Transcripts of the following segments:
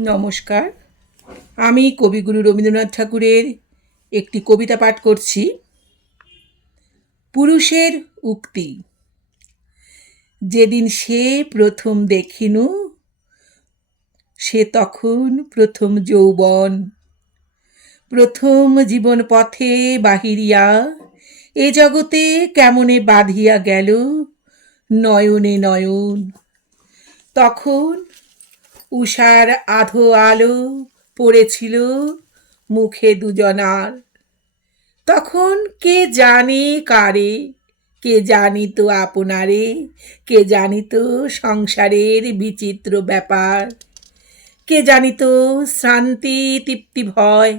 নমস্কার। আমি কবিগুরু রবীন্দ্রনাথ ঠাকুরের একটি কবিতা পাঠ করছি। পুরুষের উক্তি। যেদিন সে প্রথম দেখিনু, সে তখন প্রথম যৌবন। প্রথম জীবন পথে বাহিরিয়া, এ জগতে কেমনে বাঁধিয়া গেল নয়নে নয়ন। তখন উষার আধো আলো পড়েছিল মুখে দুজনার। তখন কে জানে কারে, কে জানিত আপনারে, কে জানিত সংসারের বিচিত্র ব্যাপার, কে জানিত শ্রান্তি তৃপ্তি ভয়,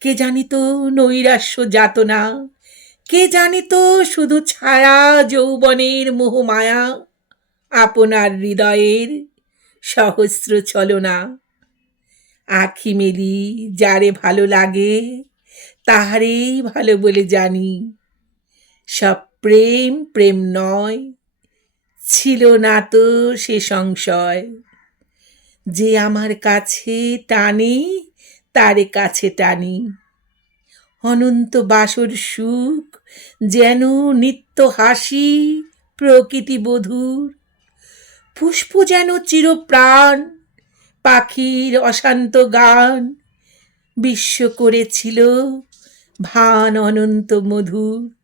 কে জানিত নৈরাশ্য যাতনা, কে জানিত শুধু ছায়া যৌবনের মোহমায়া, আপনার হৃদয়ের সহস্র ছলনা। আখি মেলি, যারে ভালো লাগে, তাহারেই ভালো বলে জানি। সব প্রেম প্রেম নয়, ছিল না তো সে সংশয়। যে আমার কাছে টানে, তারে কাছে টানি। অনন্ত বাসর সুখ, যেন নিত্য হাসি, প্রকৃতি বধূর পুষ্প যেন চিরপ্রাণ, পাখির অশান্ত গান। বিশ্ব করেছিল ভান অনন্ত মধুর।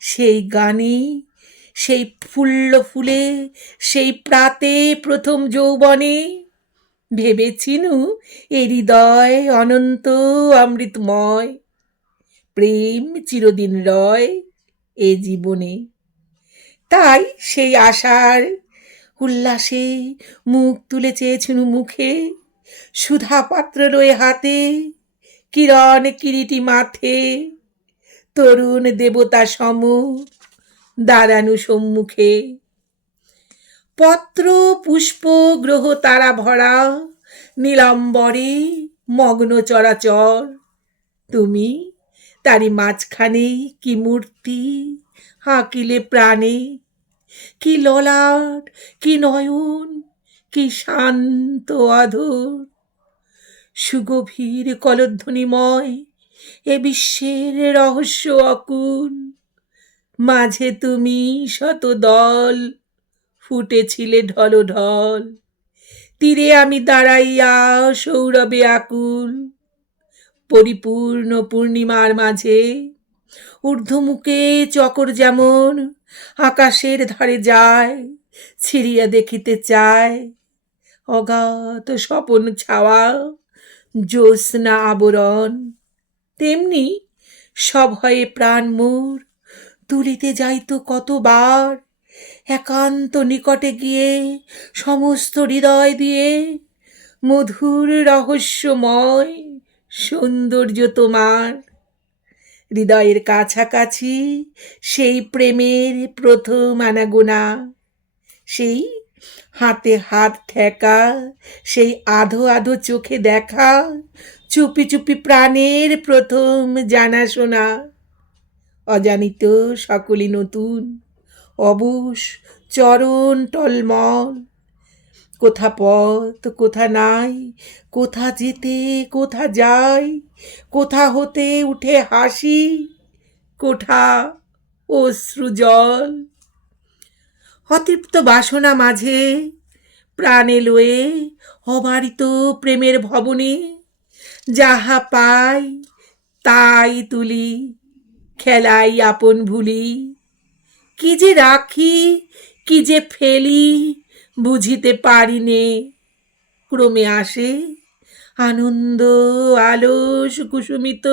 সেই গানে, সেই ফুল্ল ফুলে, সেই প্রাতে প্রথম যৌবনে ভেবেছিনু এ হৃদয় অনন্ত অমৃতময়। প্রেম চিরদিন রয় এ জীবনে। তাই সেই আশার উল্লাসে মুখ তুলে চেয়েছিল মুখে সুধা পাত্র রয়ে হাতে, কিরণ কিরিটি মাথে, তরুণ দেবতা সম দাঁড়ানু সম্মুখে। পত্র, পুষ্প, গ্রহ, তারা ভরা, নীলম্বরে মগ্ন চরাচর, তুমি তারি মাঝখানে কি মূর্তি হাঁকিলে প্রাণে কি ললাট, কি নয়ন, কি শান্ত আধর সুগভীর কলধ্বনিময় এ বিশ্বের রহস্য অকুল। মাঝে তুমি শত দল ফুটেছিলে ঢল ঢল তীরে আমি দাঁড়াইয়া সৌরবে আকুল। পরিপূর্ণ পূর্ণিমার মাঝে ঊর্ধ্বমুখে চকর যেমন আকাশের ধারে যায়, ছিড়িয়া দেখিতে চায়। অগাধ স্বপন ছাওয়া, জ্যোৎস্না আবরণ, তেমনি সভয়ে প্রাণ মোর। তুলিতে যাইত কতবার, একান্ত নিকটে গিয়ে সমস্ত হৃদয় দিয়ে মধুর রহস্যময় সৌন্দর্য তোমার। হৃদয়ের কাছাকাছি, সেই প্রেমের প্রথম আনাগোনা। সেই হাতে হাত ঠেকা, সেই আধো আধো চোখে দেখা, চুপি চুপি প্রাণের প্রথম জানাশোনা। অজানিত সকলই নতুন অবশ চরণ টলমল। কোথা পথ, কোথা নাই, কোথা যেতে, কোথা যায় কোথা হতে উঠে হাসি, কোঠা, অশ্রু জল। অতৃপ্ত বাসনা মাঝে প্রাণে লয়ে অবারিত প্রেমের ভবনে যাহা পাই তাই তুলি, খেলাই আপন ভুলি। কি যে রাখি, কি যে ফেলি বুঝিতে পারি নে ক্রমে আসে আনন্দ, আলস, কুসুমিত,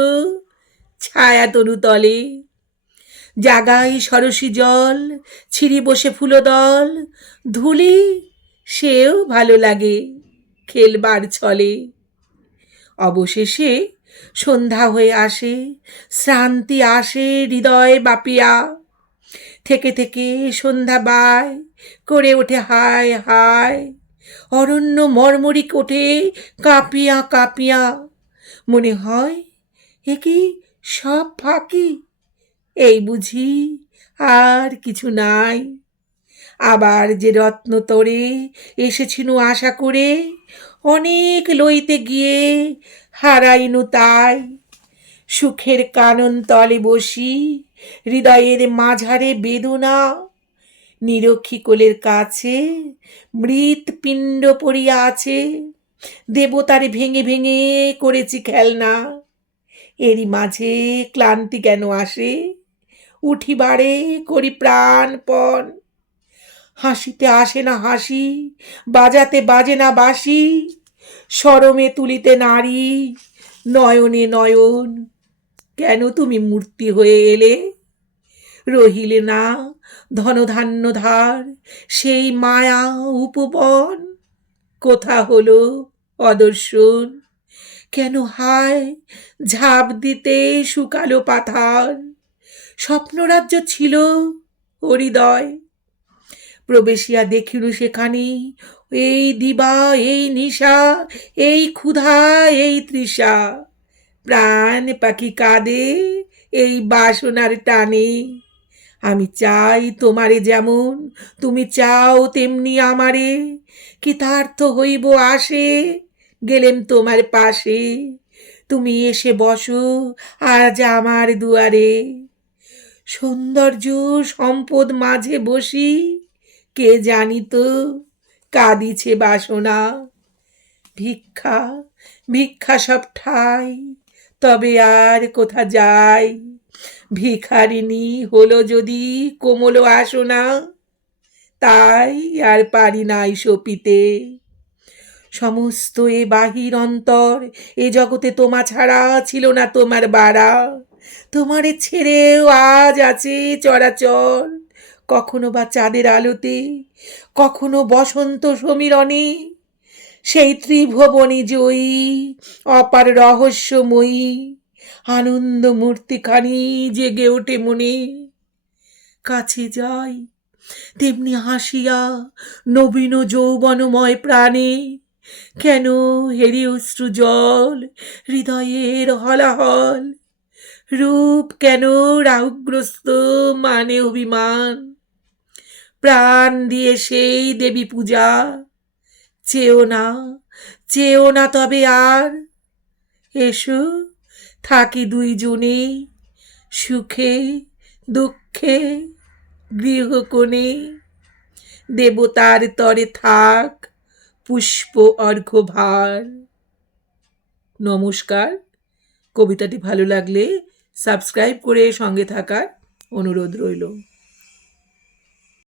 ছায়া তলে। জাগাই সরসী জল, ছিঁড়ি বসে ফুলদল, ধুলি সেও ভালো লাগে খেলবার ছলে। অবশেষে সন্ধ্যা হয়ে আসে, শ্রান্তি আসে হৃদয় বাপিয়া। থেকে থেকে সন্ধ্যা বায় করে ওঠে, হায় হায়। অরণ্য মর্মরিক ওঠে কাঁপিয়া কাঁপিয়া। মনে হয় এ কি সব ফাঁকি? এই বুঝি আর কিছু নাই। আবার যে রত্ন তরে এসেছিল আশা করে, অনেক লইতে গিয়ে হারাইনু তাই। সুখের কানন তলে বসি, হৃদয়ের মাঝারে বেদনা নিরক্ষী কোলের কাছে মৃত পিণ্ড পড়িয়া আছে। দেবতারে ভেঙে ভেঙে করেছি খেলনা। এরই মাঝে ক্লান্তি কেন আসে? উঠিবারে করি প্রাণপণ। হাসিতে আসে না হাসি, বাজাতে বাজে না বাসি সরমে তুলিতে নারী, নয়নে নয়ন। কেন তুমি মূর্তি হয়ে এলে? রহিলে না ধনধান্য ধার সেই মায়া উপবন। কোথা হলো অদর্শন? কেন হায় ঝাঁপ দিতে শুকালো পাথার? স্বপ্নরাজ্য ছিল হৃদয়। প্রবেশিয়া দেখিল সেখানে এই দিবা, এই নিশা, এই ক্ষুধা, এই তৃষা। প্রাণ পাখি কাঁদে এই বাসনার টানে। আমি চাই তোমারে যেমন, তুমি চাও তেমনি আমারে। কৃতার্থ হইব আসে গেলেম তোমার পাশে। তুমি এসে বসো আজ আমার দুয়ারে। সৌন্দর্য সম্পদ মাঝে বসি, কে জানিত কাঁদিছে বাসনা। ভিক্ষা ভিক্ষা সব ঠাই, তবে আর কোথা যাই ভিখারিণী হলো যদি কোমল আসনা তাই আর পারি নাই সপিতে। সমস্ত এ বাহির অন্তর, এ জগতে তোমা ছাড়া ছিল না তোমার বাড়া। তোমারে ছেড়েও আজ আছে চরাচর, কখনো বা চাঁদের আলোতে, কখনো বসন্ত সমীরণে। সেই ত্রিভুবনী জয়ী, অপার রহস্যময়ী আনন্দ মূর্তিখানি জেগে ওঠে মনে। কাছে যাই, তেমনি হাসিয়া নবীন যৌবনময় প্রাণে। কেন হেরি অশ্রু জল হৃদয়ের হলাহল? রূপ কেন রাহুগ্রস্ত মানে অভিমান? প্রাণ দিয়ে সেই দেবী পূজা। চেও না চেও না তবে আর। এসো। থাকি দুইজনেই সুখে, দুঃখে, গৃহকোণে। দেবতার তরে থাক পুষ্প অর্ঘ্যভার। নমস্কার। কবিতাটি ভালো লাগলে সাবস্ক্রাইব করে সঙ্গে থাকার অনুরোধ রইল।